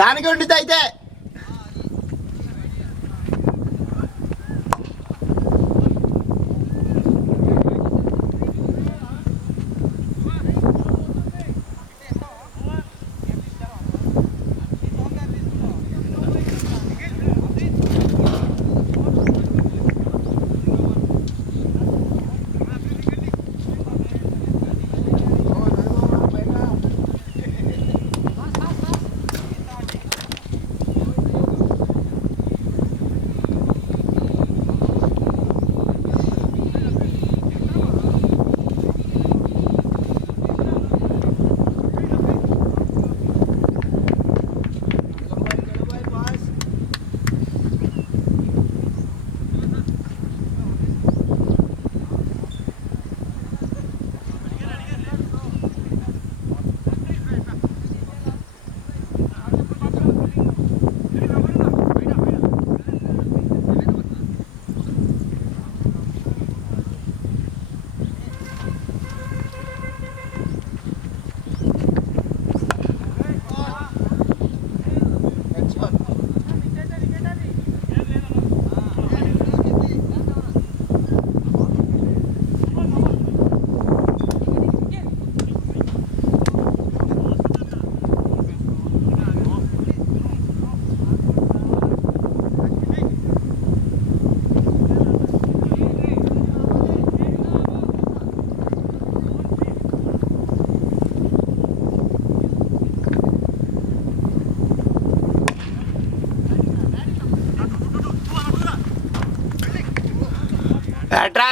దానికి ఉండిద్ది అయితే.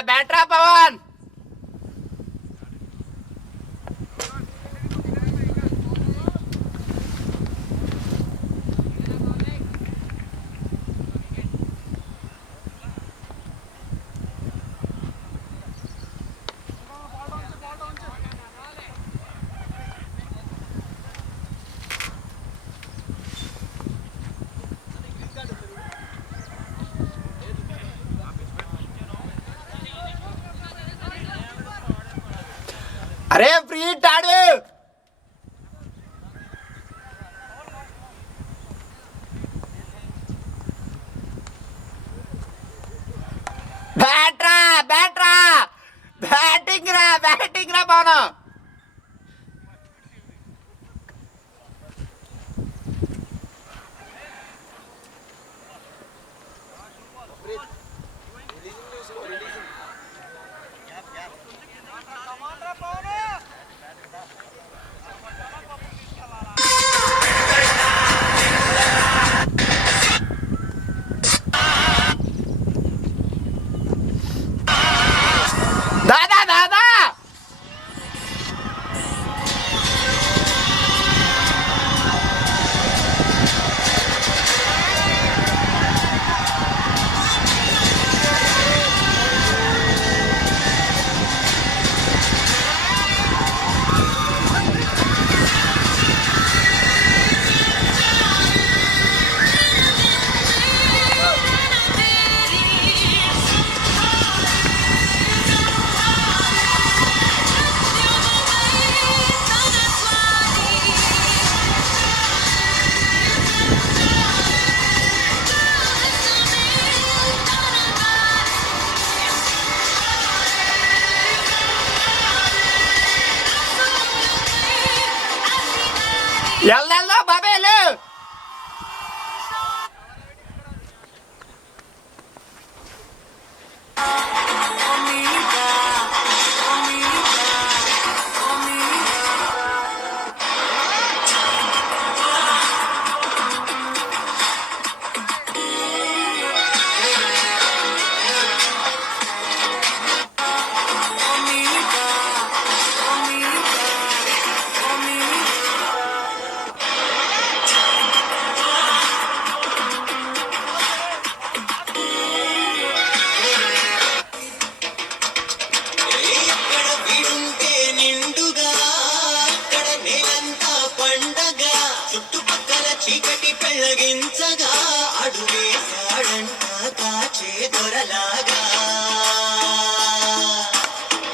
बैट्रा पवन अरे फ्री टाड़ू बैट्रा बैट्रा बैटिंग रा पवन दादा दादा ఎల్లలో బాబేలు చీకటి పెళ్ళగించగా అడుగేశాడంట కాచే దొరలాగా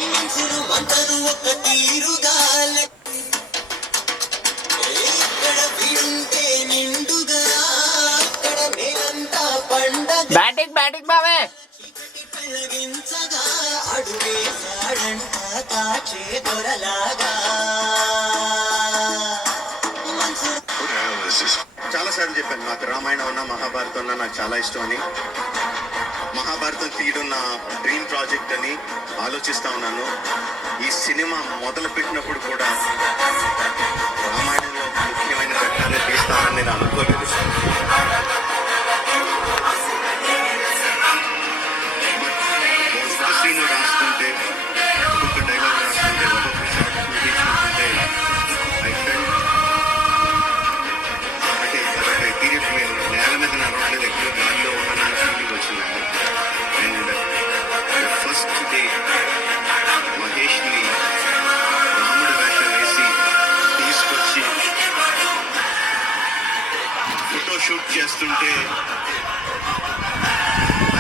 మనసును మంటను ఒక తీరుగా ఇక్కడ విడుంటే నిండు బ్యాటింగ్ బావే. చీకటి పెళ్ళగించగా అడుగేశాడంట కాచే దొరలాగా. చాలా సార్లు చెప్పాను నాకు రామాయణం అన్నా మహాభారతం అన్నా నాకు చాలా ఇష్టం అని. మహాభారతం తీయడం నా డ్రీమ్ ప్రాజెక్ట్ అని ఆలోచిస్తా ఉన్నాను. ఈ సినిమా మొదలు పెట్టినప్పుడు కూడా రామాయణంలో ముఖ్యమైన ఘట్టాన్ని తీస్తానని నేను అనుకోలేదు. ఒక్కొక్క సీన్ రాస్తుంటే ఒక్కొక్క డైలాగ్ రాస్తుంటే ఒక్కొక్క షాట్ చూపించుకుంటుంటే నేల మీద నడవట్లేదు, ఎక్కువ గాలిలో ఉన్నానని ఫీలింగ్ వచ్చిందండి. అండ్ ఫస్ట్ డే మహేష్ని రాముడి వేషం వేసి తీసుకొచ్చి ఫోటో షూట్ చేస్తుంటే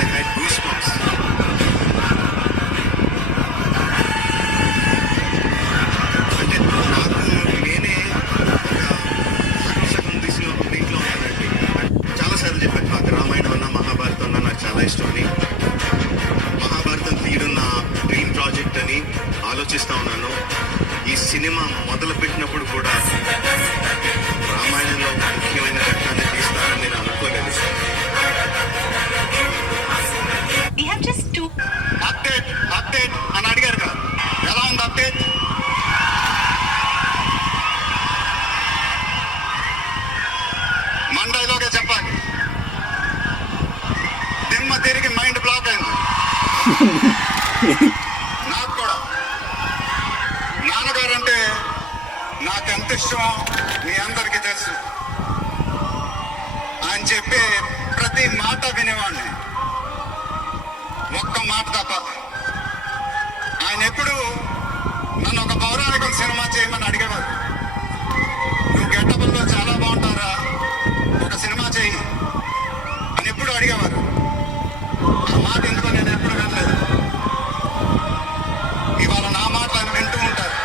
ఐ హ్యాడ్ గూస్ బంప్స్. అంటే నాకు నేనే ఒక సగం దిశలో దీంట్లో ఉన్నానండి. చాలాసార్లు చెప్పాను నాకు రామాయణం అన్నా మహాభారతం అన్నా నాకు చాలా ఇష్టం అని. మహాభారతం తీయడం నా డ్రీమ్ ప్రాజెక్ట్ అని ఆలోచిస్తా ఉన్నాను. ఈ సినిమా మొదలు పెట్టినప్పుడు కూడా రామాయణంలో ముఖ్యమైన ఘట్టాన్ని తీస్తానని నేను అనుకోలేదు. అప్డేట్ అప్డేట్ అని అడిగారు కదా, ఎలా ఉంది అప్డేట్? మండైలోగా చెప్పాలి. దిమ్మ తిరిగి మైండ్ బ్లాక్ అయింది. నాకు కూడా నాన్నగారు అంటే నాకు ఎంత ఇష్టమో మీ అందరికీ తెలుసు. ఆయన చెప్పే ప్రతి మాట వినేవాడిని, ఒక్క మాట తప్ప. ఆయన ఎప్పుడు నన్ను ఒక పౌరాణిక సినిమా చేయమని అడిగేవారు. నువ్వు గెట్టబుల్లో చాలా బాగుంటారా, ఒక సినిమా చేయి అని ఎప్పుడు అడిగేవారు. ఆ మాట ఎందుకో నేను ఎప్పుడు వినలేదు. ఇవాళ నా మాట ఆయన వింటూ ఉంటారు.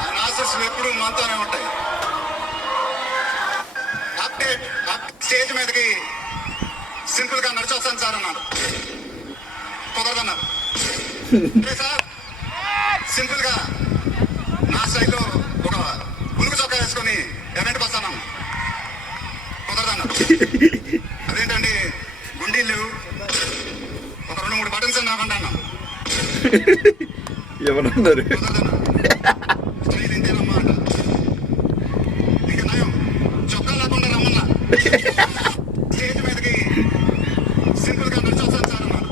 ఆయన ఆశస్సులు ఎప్పుడు మనతోనే ఉంటాయి. అప్డేట్ స్టేజ్ మీదకి సింపుల్ గా నడిచొస్తాను సార్ అన్నారు. కుదరదన్నారు. సార్ సింపుల్ గా నా స్టైల్లో ఒక ఉలుగు చొక్కా వేసుకొని ఎవెంట్కి వస్తాను. కుదరదన్నారు. అదేంటండి గుండీలు ఒక 2-3 బటన్స్ నాకంటే అన్నా. ఎవరన్నారు? కుదరదన్నారు. స్టైల్ ఇంతేనమ్మా అంట. ఇంకా నయం చొక్కా లేకుండా రమ్మన్నా. స్టేజ్ మీదకి సింపుల్ గా నడిచొస్తాను సార్ అన్నారు.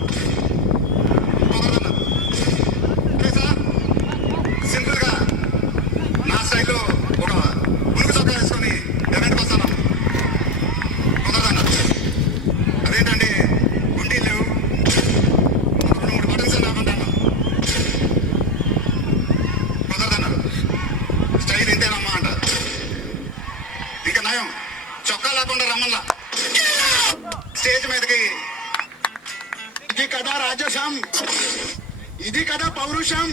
కుదరదన్నారు. సార్ సింపుల్ గా నా స్టైల్లో ఒక ఉలుగు చొక్కా వేసుకొని ఎవెంట్కి వస్తాను. కుదరదన్నారు. అదేంటండి గుండీలు ఒక 2-3 బటన్స్ నాకంటే అన్నా. కుదరదన్నారు. స్టైల్ ఇంతేనమ్మా అంట. ఇంకా నయం చొక్కా లేకుండా రమ్మల్లా. స్టేజ్ మీదకి ఇది కదా రాజసం, ఇది కదా పౌరుషం.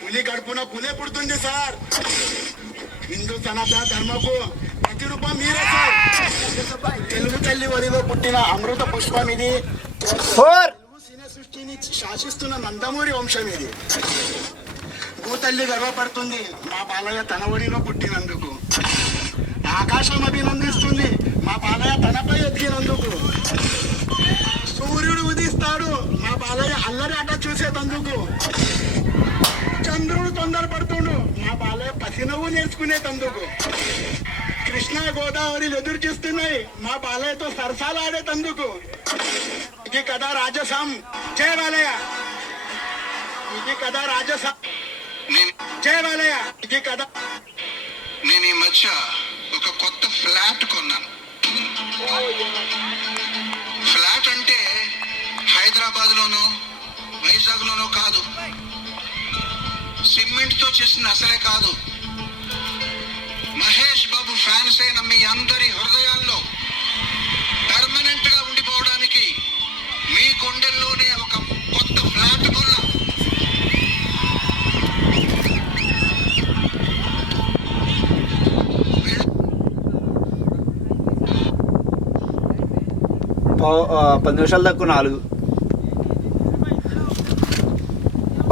పులి కడుపున పులే పుడుతుంది సార్. హిందూ సనాతన ధర్మకు ప్రతిరూపం మీరే సార్. తెలుగు తల్లి వరిలో పుట్టిన అమృత పుష్పం ఇది. తెలుగు సినీ సృష్టిని శాసిస్తున్న నందమూరి వంశం ఇది. భూతల్లి గర్వపడుతుంది మా బాలయ్య తన ఒడిలో పుట్టినందుకు. ఆకాశం అభినందిస్తుంది మా బాలయ్య తనపై ఎదిగినందుకు. సూర్యుడు ఉదిస్తాడు మా బాలయ్య అల్లరి ఆట చూసేటందుకు. చంద్రుడు తొందరపడుతుండు మా బాలయ్య పసినవ్వు నేర్చుకునేటందుకు. కృష్ణా గోదావరిలు ఎదురు చూస్తున్నాయి మా బాలయ్యతో సరసాలు ఆడేటందుకు. ఇది కదా రాజసం. జయ బాలయ్య. ఇది కదా రాజసం. జయ బాలయ్య. ఇది కదా. నేను ఈ మధ్య ఒక కొత్త ఫ్లాట్ కొన్నాను. ఫ్లాట్ అంటే హైదరాబాద్ లోనో వైజాగ్ లోనో కాదు, సిమెంట్ తో చేసిన అసలే కాదు. మహేష్ బాబు ఫ్యాన్స్ అయిన మీ అందరి హృదయాల్లో పర్మనెంట్ గా ఉండిపోవడానికి మీ గుండెల్లోనే ఒక కొత్త ఫ్లాట్ కొన్నా. 10 నిమిషాలు తక్కువ 4.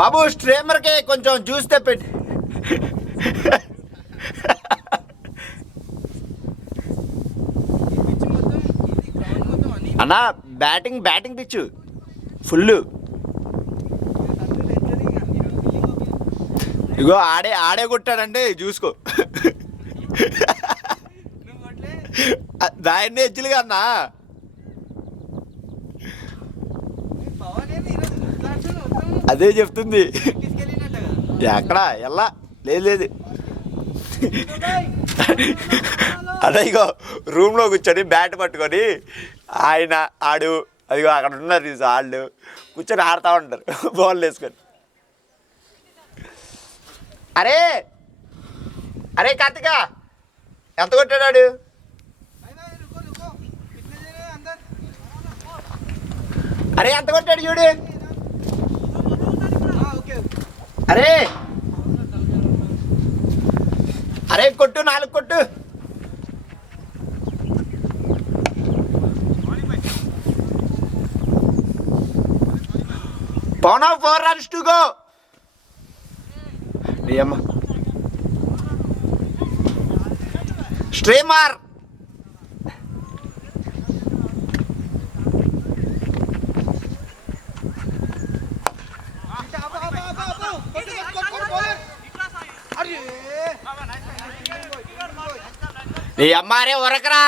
బాబు స్ట్రీమర్కి కొంచెం జ్యూస్ తెప్పెట్టి. అన్నా బ్యాటింగ్ పిచ్చు ఫుల్. ఇగో ఆడే కొట్టాడంటే చూసుకో. దాన్ని ఎజ్జులుగా అన్నా. అదే చెప్తుంది. ఎక్కడ ఎలా లేదు. అదే ఇగో రూమ్లో కూర్చొని బ్యాట్ పట్టుకొని ఆడు అదిగో అక్కడ ఉన్నారు చూసి వాళ్ళు కూర్చొని ఆడుతూ ఉంటారు బాల్ వేసుకొని. అరే కార్తిక ఎంత కొట్టాడు? అరే ఎంత కొట్టాడు చూడు. అరే కొట్టు 4 కొట్టు. Pavan 4 runs to go. Streamer నీ అమ్మారే ఉరకరా.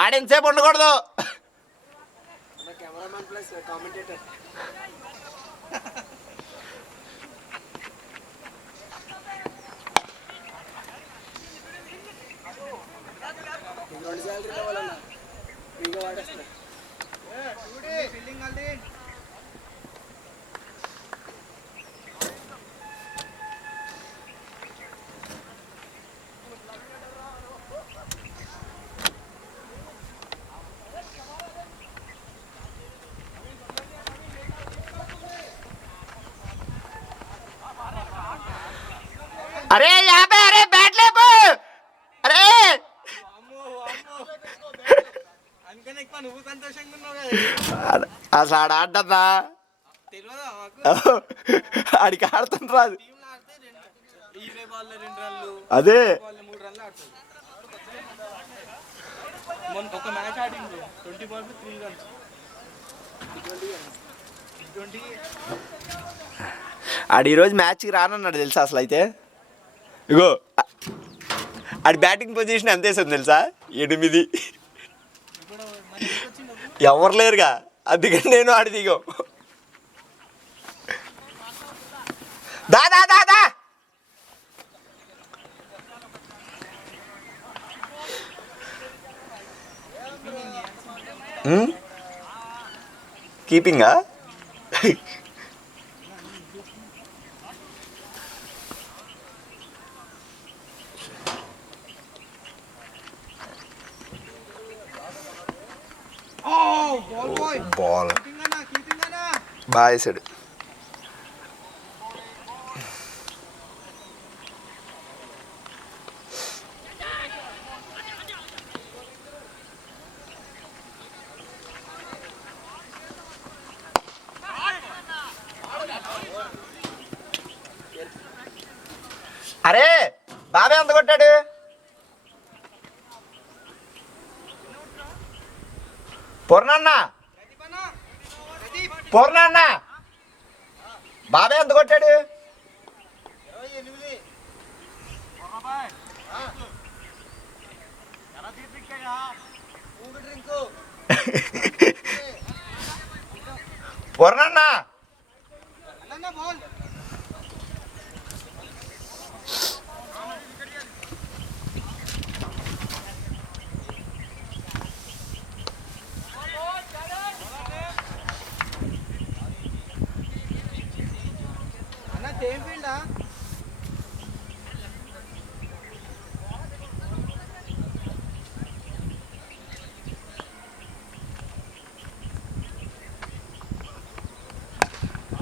ఆడెంతసేపు ఉండకూడదు. अरे यहाँ पे अरे बैट ले पो अरे అసలు ఆడతా ఆడికి ఆడుతుంట రాదు. అదే ఒక మ్యాచ్ ఆడింది 20 బాల్స్ 3 runs. ఆడు ఈరోజు మ్యాచ్కి రానన్నాడు తెలుసా అసలు. అయితే ఇగో ఆడి బ్యాటింగ్ పొజిషన్ ఎంత వేసింది తెలుసా? 8. ఎవరు లేరుగా, అందుకని నేను ఆడి దిగో. దా దా దా దా కీపింగా. బాల్ బాగా వేసాడు. అరే బాబే ఎంత కొట్టాడు? పూర్ణన్న బాబే ఎంత కొట్టాడు? పూర్ణన్న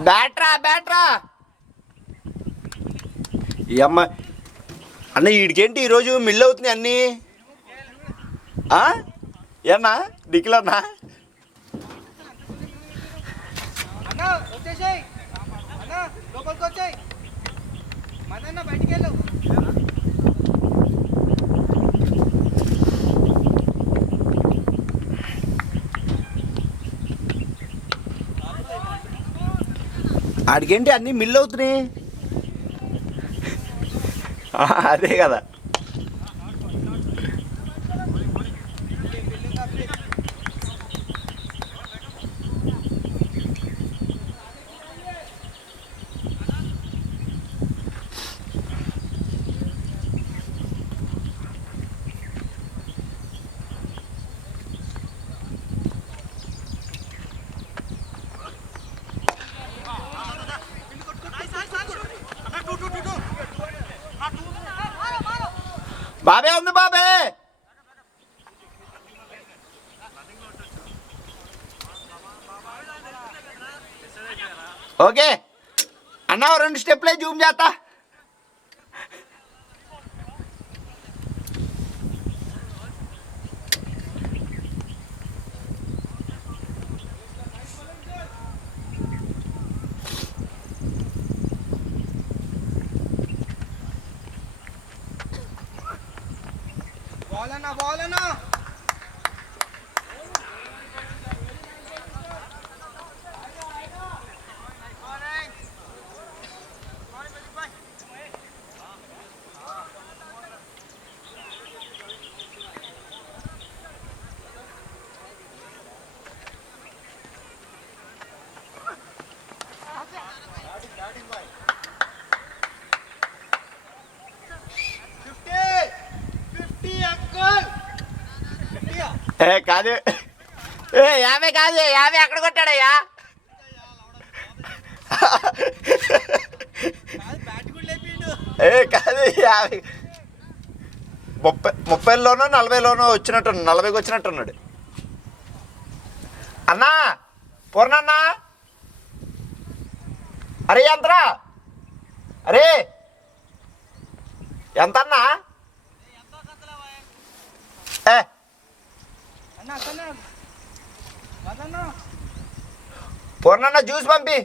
బ్యాట్రా ఈ అమ్మ అన్న వీడికేంటి ఈరోజు మిల్ అవుతుంది అన్నీ ఏమన్నా డిక్కిలన్నా అన్న వచ్చేసాయి అన్న లోపలికి వచ్చాయి మదన్న బయటికి వెళ్ళు ఆడికేంటి అన్నీ మిల్ అవుతున్నాయి అదే కదా బాబే ఉంది బాబే ఓకే అన్న 2 స్టెప్లే జూమ్ చేస్తా బాల్ అన్న కాదు 50 కాదు 50 అక్కడ కొట్టాడయ్యా కాదు 50 30లోనో 40లోనో వచ్చినట్టు 40కి వచ్చినట్టున్నాడు అన్నా పూర్ణన్నా అరే ఎంతరా అరే ఎంతన్నా పూర్ణన్న జ్యూస్ పంపి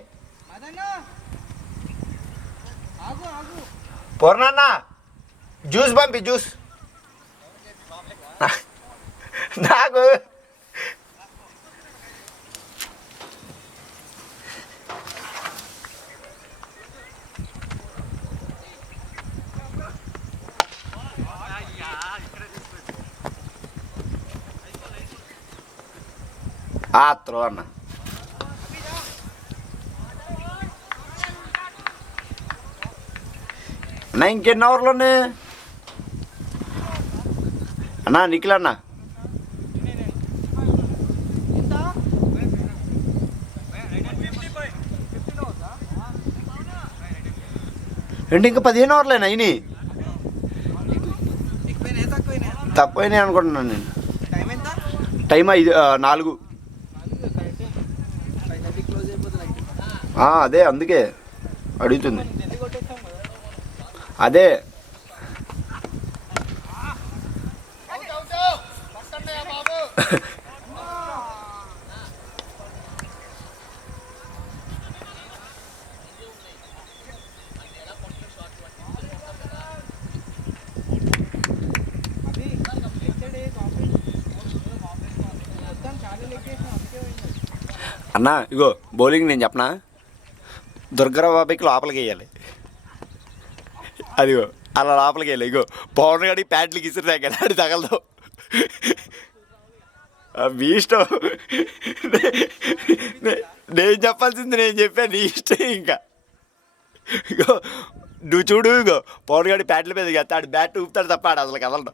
పూర్ణన్న జ్యూస్ పంపి జ్యూస్ నాకు త్రో అన్న అన్నా ఇంకెన్ని అవర్లోనే అన్నా నిఖిల్ అన్న ఏంటి ఇంకా 15 అవర్లేనా ఇని తక్కువైనాయి అనుకుంటున్నాను నేను టైం 4 అదే అందుకే అడుగుతుంది అదే అన్నా ఇగో బౌలింగ్ నేను చెప్పనా దుర్గరావు బాబాయ్కి లోపలికి వేయాలి అదిగో అలా లోపలికి వెళ్ళి ఇగో పవన్ గడికి ప్యాంట్లకి ఇసిరి కానీ అది తగలదు మీ ఇష్టం నేను చెప్పాల్సింది నేను చెప్పాను నీ ఇష్టం ఇంకా ఇగో నువ్వు చూడు ఇగో పవన్ గడి ప్యాంట్ల మీద ఎత్తాడు బ్యాట్ ఊపుతాడు తప్ప ఆడు అసలు కదలడు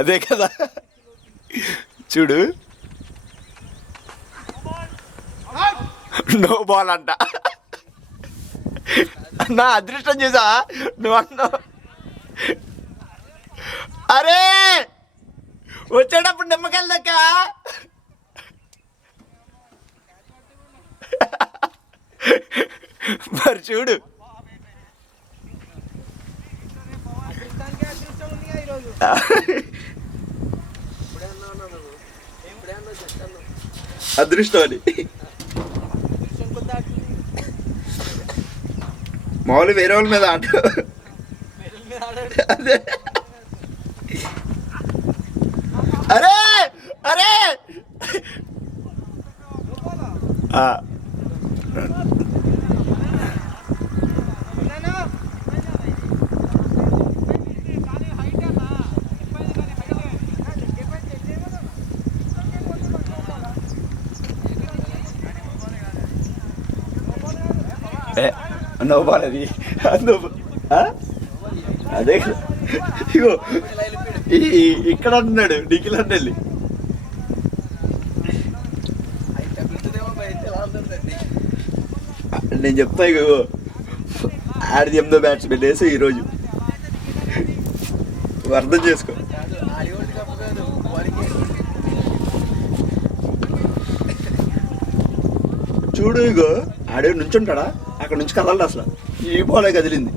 అదే కదా చూడు నో బాల్ అంట నా అదృష్టం చూసా నువ్వు అన్నావు అరే వచ్చేటప్పుడు నిమ్మకాయలు దక్క మరి చూడు అదృష్టం అని మామూలు వేరే వాళ్ళ మీద ఆట అదే అరే అరే నో బాల్ అది అదే ఇగో ఇక్కడ అంటున్నాడు నిఖిల్ అన్న వెళ్ళి నేను చెప్తా ఇగో ఆడిది 8వ బ్యాట్స్మెన్ వేసి ఈరోజు అర్థం చేసుకో. చూడు ఇగో ఆడే నుంచుంటాడా అక్కడ నుంచి కదలడు అసలు ఈ బాలే కదిలింది.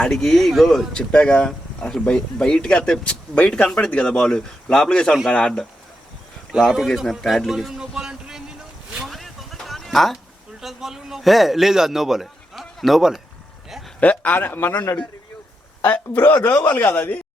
ఆడికి ఇగో చెప్పాగా అసలు బయటికి వస్తే బయట కనపడింది కదా బాల్ లోపలికి వేసాను కాదు ఆడ లోపలికి వేసిన ప్యాడ్లు లేదు అది నో బాలే నో బాలే మన బ్రో నో బాల్ కాదు అది.